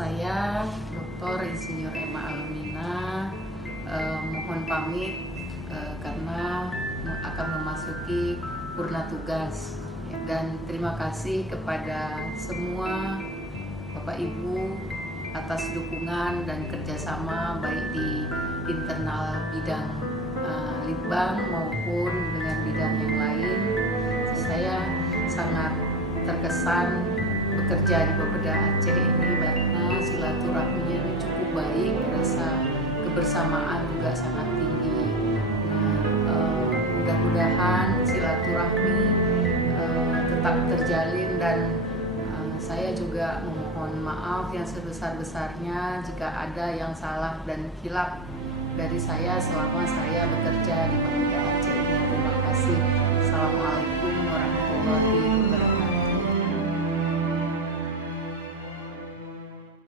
Saya Dr. Insinyur Emma Almina mohon pamit karena akan memasuki purna tugas, dan terima kasih kepada semua Bapak Ibu atas dukungan dan kerjasama baik di internal bidang Litbang maupun dengan bidang yang lain. Saya sangat terkesan bekerja di Bapeda Aceh ini karena silaturahminya cukup baik, rasa kebersamaan juga sangat tinggi. Mudah-mudahan silaturahmi tetap terjalin, dan saya juga memohon maaf yang sebesar-besarnya jika ada yang salah dan hilaf dari saya selama saya bekerja di Bapeda Aceh ini. Terima kasih. Assalamualaikum warahmatullahi wabarakatuh.